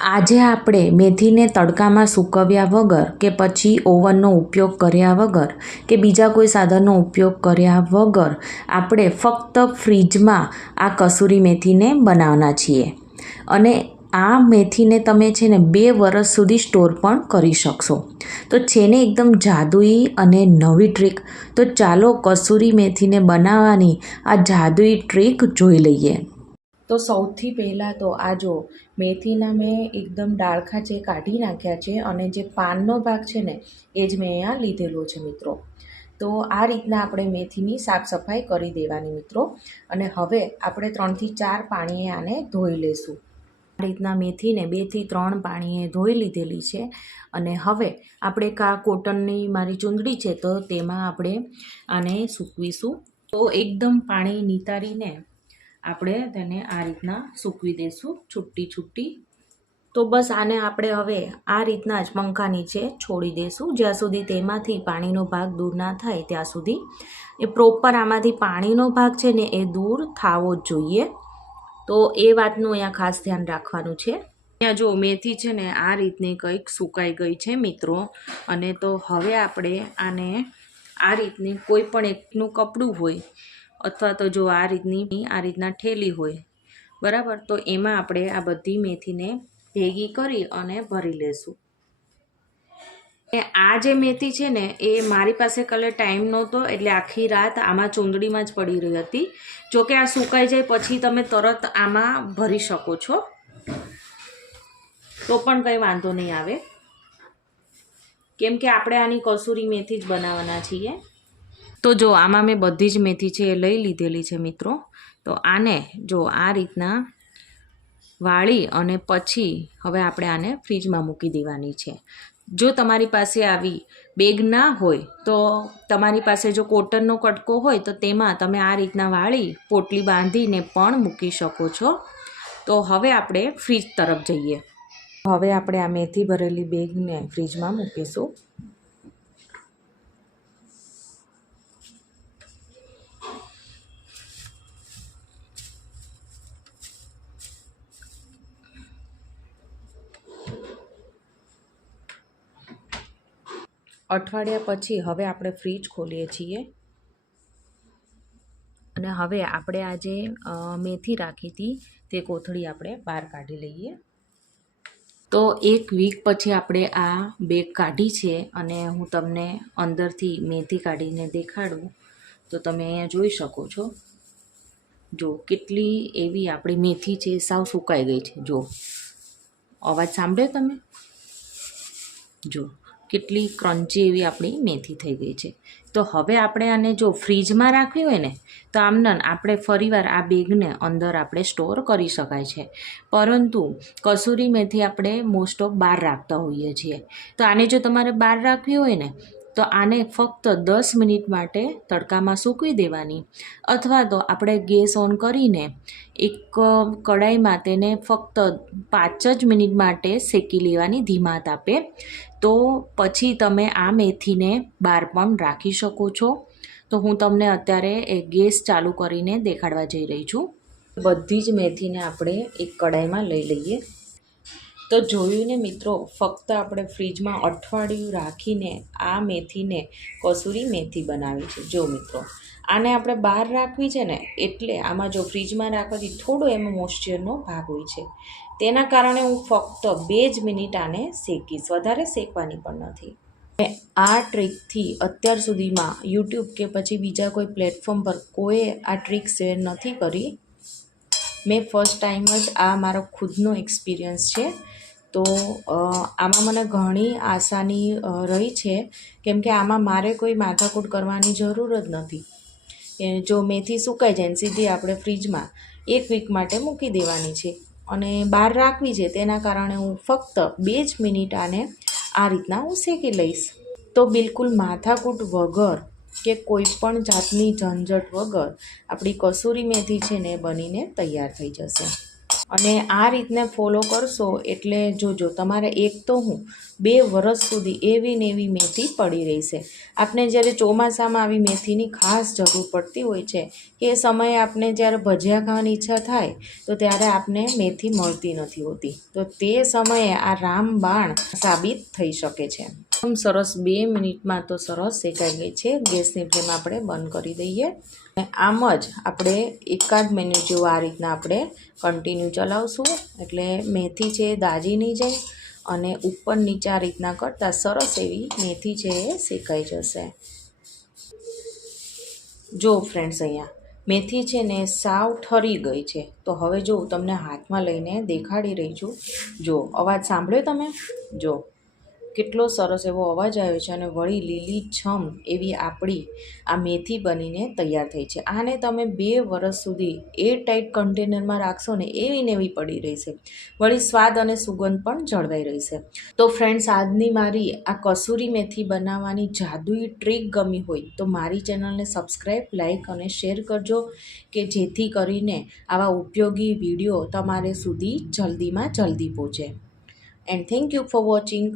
આજે આપણે મેથીને તડકામાં સૂકવ્યા વગર કે પછી ઓવનનો ઉપયોગ કર્યા વગર કે બીજા કોઈ સાધનનો ઉપયોગ કર્યા વગર આપણે ફક્ત ફ્રીજમાં આ કસૂરી મેથીને બનાવવાના છીએ અને આ મેથીને તમે છે ને 2 વર્ષ સુધી સ્ટોર પણ કરી શકશો. તો છે ને એકદમ જાદુઈ અને નવી ટ્રીક. તો ચાલો કસૂરી મેથીને બનાવવાની આ જાદુઈ ટ્રીક જોઈ લઈએ. તો સૌથી પહેલાં તો આ જો મેથીના મેં એકદમ ડાળખા જે કાઢી નાખ્યા છે અને જે પાનનો ભાગ છે ને એ જ મેં અહીંયા લીધેલો છે મિત્રો. તો આ રીતના આપણે મેથીની સાફ સફાઈ કરી દેવાની મિત્રો. અને હવે આપણે 3થી 4 પાણીએ આને ધોઈ લઈશું. આ રીતના મેથીને 2થી 3 પાણીએ ધોઈ લીધેલી છે. અને હવે આપણે કોટનની મારી ચૂંદડી છે તો તેમાં આપણે આને સૂકવીશું. તો એકદમ પાણી નિતારીને આપણે તેને આ રીતના સૂકવી દઈશું છૂટી. તો બસ આને આપણે હવે આ રીતના જ પંખા નીચે છોડી દઈશું જ્યાં સુધી તેમાંથી પાણીનો ભાગ દૂર ના થાય ત્યાં સુધી. એ પ્રોપર આમાંથી પાણીનો ભાગ છે ને એ દૂર થવો જ જોઈએ. તો એ વાતનું અહીંયા ખાસ ધ્યાન રાખવાનું છે. અહીંયા જો મેથી છે ને આ રીતની કંઈક સુકાઈ ગઈ છે મિત્રો. અને તો હવે આપણે આને આ રીતની કોઈ પણ એકનું કપડું હોય અથવા તો જો આ રીતના ઠેલી હોય બરાબર, તો એમાં આપણે આ બધી મેથીને ભેગી કરી અને ભરી લેશું. આ જે મેથી છે ને એ મારી પાસે કલર ટાઈમ નહોતો એટલે આખી રાત આમાં ચૂંદડીમાં જ પડી રહી હતી. જોકે આ સુકાઈ જાય પછી તમે તરત આમાં ભરી શકો છો તો પણ કંઈ વાંધો નહીં આવે, કેમ કે આપણે આની કસૂરી મેથી જ બનાવવાના છીએ. તો જો આમાં મેં બધી જ મેથી છે એ લઈ લીધેલી છે મિત્રો. તો આને જો આ રીતના વાળી અને પછી હવે આપણે આને ફ્રીજમાં મૂકી દેવાની છે. જો તમારી પાસે આવી બેગ ના હોય તો તમારી પાસે જો કોટનનો કટકો હોય તો તેમાં તમે આ રીતના વાળી પોટલી બાંધીને પણ મૂકી શકો છો. તો હવે આપણે ફ્રીજ તરફ જઈએ. હવે આપણે આ મેથી ભરેલી બેગને ફ્રીજમાં મૂકીશું. અઠવાડિયા પછી હવે આપણે ફ્રીજ ખોલીએ છીએ અને હવે આપણે આ જે મેથી રાખી હતી તે કોથળી આપણે બહાર કાઢી લઈએ. તો 1 વીક પછી આપણે આ બેગ કાઢી છે અને હું તમને અંદરથી મેથી કાઢીને દેખાડું. તો તમે અહીંયા જોઈ શકો છો. જો કેટલી એવી આપણી મેથી છે સાવ સુકાઈ ગઈ છે. જો અવાજ સાંભળ્યો તમે? જો કેટલી ક્રન્ચી એવી આપણી મેથી થઈ ગઈ છે. તો હવે આપણે આને જો ફ્રીજમાં રાખવી હોય ને તો આમને આપણે ફરીવાર આ બેગને અંદર આપણે સ્ટોર કરી શકાય છે. પરંતુ કસૂરી મેથી આપણે મોસ્ટ ઓફ બહાર રાખતા હોઈએ છીએ. તો આને જો તમારે બહાર રાખવી હોય ને તો આને ફક્ત 10 મિનિટ માટે તડકામાં સૂકવી દેવાની, અથવા તો આપણે ગેસ ઓન કરીને એક કડાઈમાં તેને ફક્ત 5 જ મિનિટ માટે શેકી લેવાની ધીમા તાપે. તો પછી તમે આ મેથીને બહાર પણ રાખી શકો છો. તો હું તમને અત્યારે ગેસ ચાલુ કરીને દેખાડવા જઈ રહી છું. બધી જ મેથીને આપણે એક કડાઈમાં લઈ લઈએ. તો જોયું ને મિત્રો, ફક્ત આપણે ફ્રીજમાં અઠવાડિયું રાખીને આ મેથીને કસૂરી મેથી બનાવી છે. જો મિત્રો, આને આપણે બહાર રાખવી છે ને એટલે આમાં જો ફ્રીજમાં રાખવાથી થોડો એમાં મોઇશ્ચરનો ભાગ હોય છે. તેના કારણે હું ફક્ત 2 જ મિનિટ આને શેકીશ, વધારે શેકવાની પણ નથી. આ ટ્રીકથી અત્યાર સુધીમાં યુટ્યુબ કે પછી બીજા કોઈ પ્લેટફોર્મ પર કોઈ આ ટ્રીક શેર નથી કરી. મેં ફર્સ્ટ ટાઈમ જ આ મારો ખુદનો એક્સપિરિયન્સ છે. તો આમાં મને ઘણી આસાની રહી છે, કેમ કે આમાં મારે કોઈ માથાકૂટ કરવાની જરૂર જ નથી. જો મેથી સુકાઈ જાય ને સીધી આપણે ફ્રીજમાં 1 વીક માટે મૂકી દેવાની છે અને બહાર રાખવી છે. તેના કારણે હું ફક્ત 2 જ મિનિટ આને આ રીતના હું શેકી લઈશ. તો બિલકુલ માથાકૂટ વગર કે કોઈ પણ જાતની ઝંઝટ વગર આપણી કસૂરી મેથી છે ને બનીને તૈયાર થઈ જશે. અને આ રીતને ફોલો કરશો એટલે જોજો તમારે એક તો હું 2 વર્ષ સુધી એવી ને એવી મેથી પડી રહેશે. આપણે જ્યારે ચોમાસામાં આવી મેથીની ખાસ જરૂર પડતી હોય છે એ સમયે આપણે જ્યારે ભજીયા ખાવાની ઈચ્છા થાય તો ત્યારે આપણે મેથી મળતી નથી હોતી, તો તે સમયે આ રામબાણ સાબિત થઈ શકે છે. એકદમ સરસ 2 મિનિટમાં તો સરસ શેકાઈ ગઈ છે. ગેસની ફ્લેમ આપણે બંધ કરી દઈએ અને આમ જ આપણે 1 મિનિટ જેવું આ રીતના આપણે કન્ટિન્યુ ચલાવશું એટલે મેથી છે દાજી નહીં જાય અને ઉપર નીચે આ રીતના કરતાં સરસ એવી મેથી છે એ શેકાઈ જશે. જો ફ્રેન્ડ્સ, અહીંયા મેથી છે ને સાવ ઠરી ગઈ છે. તો હવે જો તમને હાથમાં લઈને દેખાડી રહી છું. જો અવાજ સાંભળ્યો તમે? જો કેટલો સરસ એવો અવાજ આવ્યો છે અને વળી લીલીછમ એવી આપણી આ મેથી બનીને તૈયાર થઈ છે. આને તમે 2 વર્ષ સુધી એરટાઇટ કન્ટેનરમાં રાખશો ને એવી ને એવી પડી રહેશે, વળી સ્વાદ અને સુગંધ પણ જળવાઈ રહેશે. તો ફ્રેન્ડ્સ, આજની મારી આ કસૂરી મેથી બનાવવાની જાદુઈ ટ્રીક ગમી હોય તો મારી ચેનલને સબસ્ક્રાઈબ, લાઈક અને શેર કરજો કે જેથી કરીને આવા ઉપયોગી વિડીયો તમારે સુધી જલ્દીમાં જલ્દી પહોંચે. And thank you for watching.